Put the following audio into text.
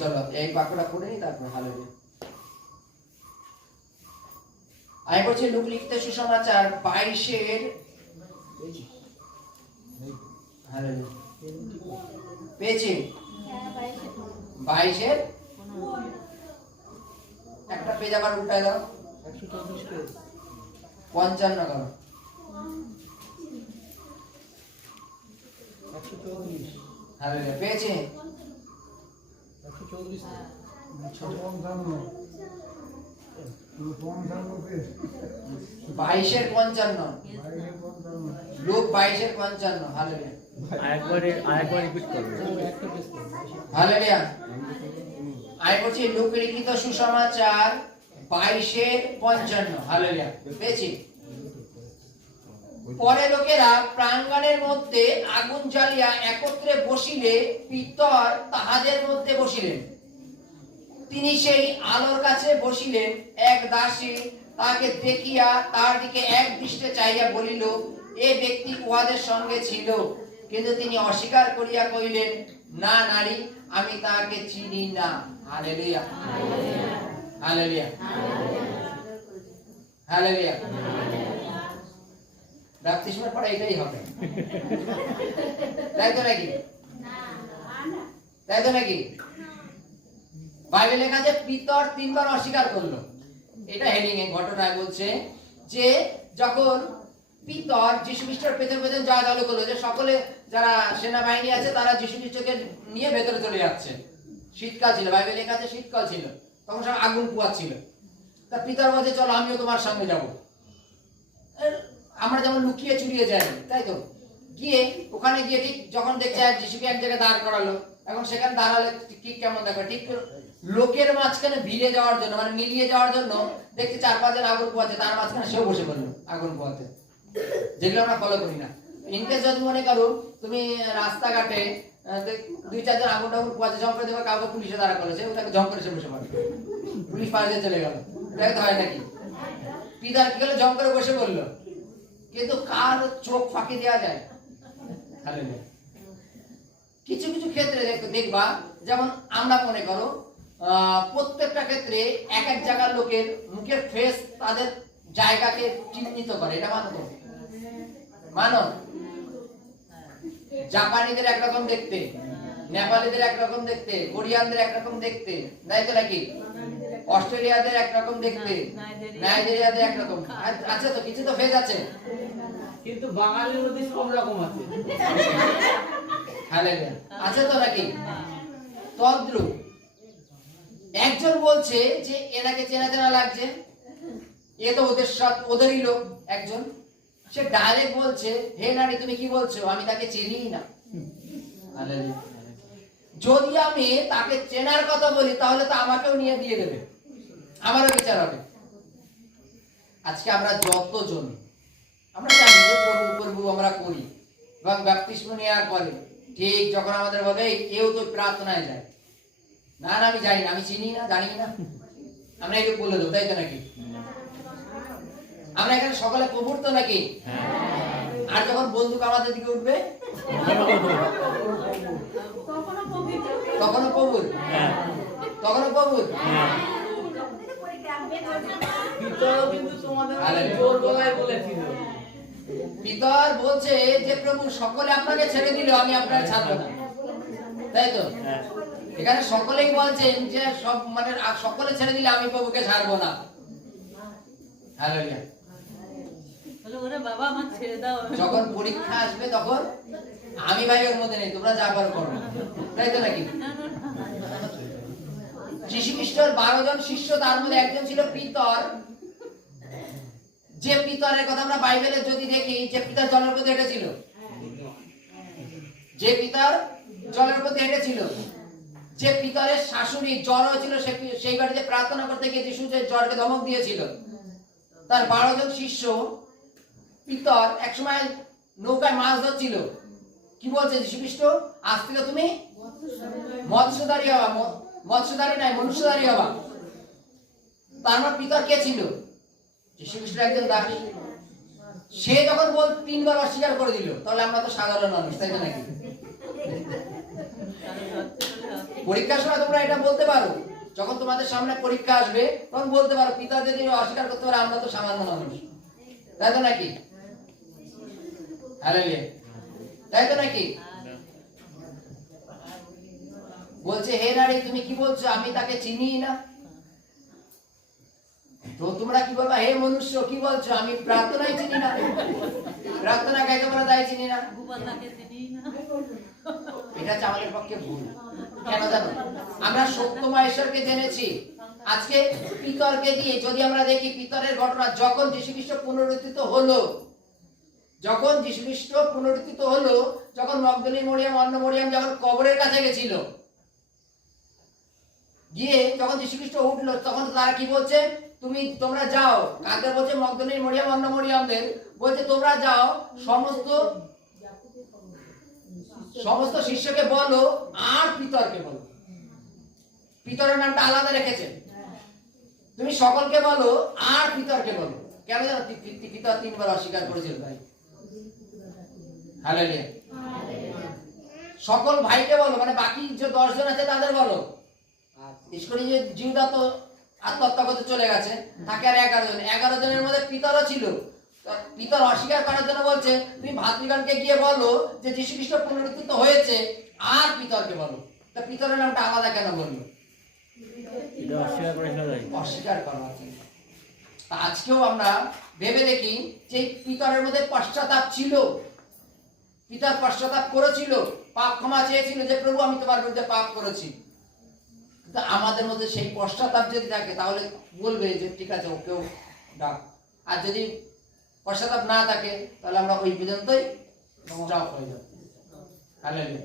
চলো এই বাক্যটা পড়ে নি, তারপর হালেলুয়া। আমি বলছি লুক লিখিত সুসমাচার 22-এর হালেলুয়া পেয়েছি 22-এর একটা পেজ আবার উল্টায় দাও, 55 করো। হালেলুয়া পেয়েছি 22-এর 55, লোক 22-এর 55। হালেলুয়া আরেকবার রিপিট করবে। হালেলুয়া। আমি বলছি লোক লিখিত সুসমাচার 22-এর 55। হালেলুয়া পেয়েছি। পরে লোকেরা প্রাঙ্গণের মধ্যে আগুন জ্বালিয়া একত্রে বসিলে পিতর তাহাদের মধ্যে বসিলেন। তিনি সেই আলোর কাছে বসিলেন। এক দাসী তাকে দেখিয়া তার দিকে এক দৃষ্টে চাইয়া বলিল, এ ব্যক্তি উহাদের সঙ্গে ছিল। কিন্তু তিনি অস্বীকার করিয়া কহিলেন, না নারী, আমি তাকে চিনি না। Hallelujah hallelujah hallelujah. বাপ্তিস্মার পরে এটাই হবে, তাই তো নাকি? তাই তো নাকি? বাইবেলে লেখা আছে পিতর 3 বার অস্বীকার করলো। এটা হেডিং এ ঘটনায় বলছে যে যখন পিতর যীশু খ্রিস্টের পেছন পেছন যাওয়া চালু করলো, যে সকলে যারা সেনাবাহিনী আছে তারা যীশু খ্রিস্টকে নিয়ে ভেতরে চলে যাচ্ছে। শীতকাল ছিল, বাইবেলে লেখা আছে শীতকাল ছিল, তখন সব আগুন পোয়াচ্ছিল। তা পিতর বলছে, চলো আমিও তোমার সঙ্গে যাব। আমরা যেমন লুকিয়ে চুরিয়ে যাই, তাই তো? গিয়ে ওখানে গিয়ে ঠিক যখন দেখছে যিশুকে এক জায়গায় দাঁড় করালো, এখন সেখানে দাঁড়ালে ঠিক কেমন দেখো, ঠিক লোকের মাঝখানে ভিড়ে যাওয়ার জন্য, মানে মিলিয়ে যাওয়ার জন্য দেখতে 4-5 জন আগুন পোয়াচ্ছে, তার মাঝখানে সেও বসে পড়লো আগুন পোয়াতে, যেগুলো আমরা ফলো করি না। ইনকেস যদি মনে করো তুমি রাস্তাঘাটে 2-4 জন আগুন টাগুন পোয়াচ্ছে, জম করে দেবে, কাউকে পুলিশে দাঁড়া করেছে, ওটাকে জম করে সে বসে পড়ে, পুলিশ পালিয়ে চলে গেল, এটা তো হয় নাকি? পিতার কি হলো, জম করে বসে পড়লো। কিন্তু কার চোখ ফাঁকি দেওয়া যায়? হালেলুয়া। কিছু কিছু ক্ষেত্রে দেখবা, যেমন আমরা মনে করো প্রত্যেকটা ক্ষেত্রে এক এক জায়গার লোকের মুখের ফেস তাদের জায়গাকে চিহ্নিত করে, এটা মানো তো? মানো? জাপানিদের একরকম দেখতে, নেপালিদের একরকম দেখতে, কোরিয়ানদের একরকম দেখতে, তাই তো নাকি? অস্ট্রেলিয়াদের একরকম দেখতে, নাইজেরিয়াদের একরকম আছে, তো কিছু তো ফেস আছে, কিন্তু বাঙালির মধ্যে সব রকম আছে। হালেলুয়া আছে তো নাকি? তদ্রূপ একজন বলছে যে এনাকে চেনা চেনা লাগছে, এ তো ওদের সাথে ওদেরই লোক। একজন সে ডাইরেক্ট বলছে, হে নারী তুমি কি বলছো, আমি তাকে চিনি না। হালেলুয়া। যদি আমি তাকে চেনার কথা বলি তাহলে তো আমাকেও নিয়ে দিয়ে দেবে, আমারও বিচার হবে। আজকে আমরা যতজন আমরা জানি যে প্রভু প্রভু আমরা করি এবং বাপ্তিস্ম নেওয়ার পরে ঠিক যখন আমাদের বলে কেউ তো প্রার্থনায় যায়, না না আমি জানি না, আমি চিনি না, জানি না, আমরা একটু বলে দেবো, তাই তো নাকি? আমরা এখানে সকালে প্রভুর তো নাকি? আর যখন বন্দুক আমাদের দিকে উঠবে তখনও প্রভুর, তখনও প্রভুর। পিতর বলছে যে প্রভু সকলে আপনাকে ছেড়ে দিল, আমি আপনাকে ছাড়বো না, তাই তো? এখানে সকলেই বলছেন যে সব মানে সকলে ছেড়ে দিলে আমি প্রভুকে ছাড়বো না। হালেলুয়া। যখন পরীক্ষা আসবে তখন আমি ভাই ওর মধ্যে নেই, তোমরা যা পারো করো, তাই তো নাকি? যীশু খ্রিস্টের 12 জন শিষ্য, তার মধ্যে একজন ছিল পিতর। যে পিতরের কথা আমরা বাইবেলে যদি দেখি, যে পিতর জলের উপর হেঁটেছিল, যে পিতর জলের উপর হেঁটেছিল, যে পিতরের শাশুড়ি জ্বর হয়েছিল, সেই বাড়িতে প্রার্থনা করতে গিয়ে যিশু যে জ্বরকে ধমক দিয়েছিল, তার 12 জন শিষ্য পিতর একসময় নৌকায় মাছ ধরছিল। কি বলছে যীশু খ্রিস্ট, আজ থেকে তুমি মৎস্যধারী হবা, মৎস্যধারী নাই মনুষ্যধারী হবা। তার মানে পিতর কে ছিল? যীশু খ্রিস্টের একজন দাস। সে যখন 3 বার অস্বীকার করে দিল, তাহলে আমরা তো সাধারণ মানুষ, তাই না নাকি? পরীক্ষার সময় তোমরা এটা বলতে পারো, যখন তোমাদের সামনে পরীক্ষা আসবে তখন বলতে পারো পিতা যদি অস্বীকার করতে পারে আমরা তো সামান্য মানুষ, তাই তো নাকি? হালেলুয়া, তাই তো নাকি? বলছে হে নারী তুমি কি বলছো, আমি তাকে চিনি না। তো তোমরা কি বলবা, হে মনুষ্য কি বলছো, আমি প্রার্থনাই চিনি না। প্রার্থনা কাকে বলে তাই চিনি না, এটা হচ্ছে আমাদের পক্ষে ভুল। কেন জানো? আমরা সত্যময় ঈশ্বরকে জেনেছি। আজকে পিতরকে দিয়ে যদি আমরা দেখি পিতরের ঘটনা, যখন যীশুখ্রিস্ট পুনরুত্থিত হলো, যখন মগদলিনী মরিয়ম, অন্য মরিয়ম যখন কবরের কাছে গেছিল, গিয়ে যখন যীশুখ্রিস্ট উঠলো, তখন তারা কি বলছে, তোমরা যাও, কাদের বলছে? মগদলিনী মরিয়ম, অন্য মরিয়মদের বলছে তোমরা যাও, সমস্ত শিষ্যকে বলো আর পিতরকে বলো। পিতরের নামটা আলাদা রেখেছে, তুমি সকলকে বলো আর পিতরকে বলো। কেন জানো? পিতর 3 বার অস্বীকার করেছিল ভাই। হালেলুয়া। সকল ভাইকে বলো, মানে বাকি যে 10 জন আছে তাদের বলো। ঈশ্বরী যে জিউদা তো আত্মহত্যা করতে চলে গেছে, তাকে আর 11 জন, 11 জনের মধ্যে পিতরও ছিল। পিতর অস্বীকার করার জন্য বলছে তুমি ভাতৃগণকে গিয়ে বলো যে যীশুখ্রিস্ট পুনরুত্থিত হয়েছে, আর পিতরকে বলো। তা পিতরের নামটা আলাদা কেন বললো? অস্বীকার করা আছে। আজকেও আমরা ভেবে দেখি যে পিতরের মধ্যে পশ্চাতাপ ছিল, পিতর পশ্চাতাপ করেছিল, পাপ ক্ষমা চেয়েছিল যে প্রভু আমি তোমার বিরুদ্ধে পাপ করেছি। কিন্তু আমাদের মধ্যে সেই পশ্চাতাপ যদি থাকে তাহলে বলবে যে ঠিক আছে ওকেও ডাক। আর যদি পশ্চাতাপ না থাকে তাহলে আমরা ওই পর্যন্তই যাও হয়ে যাবো। হালেলুয়া।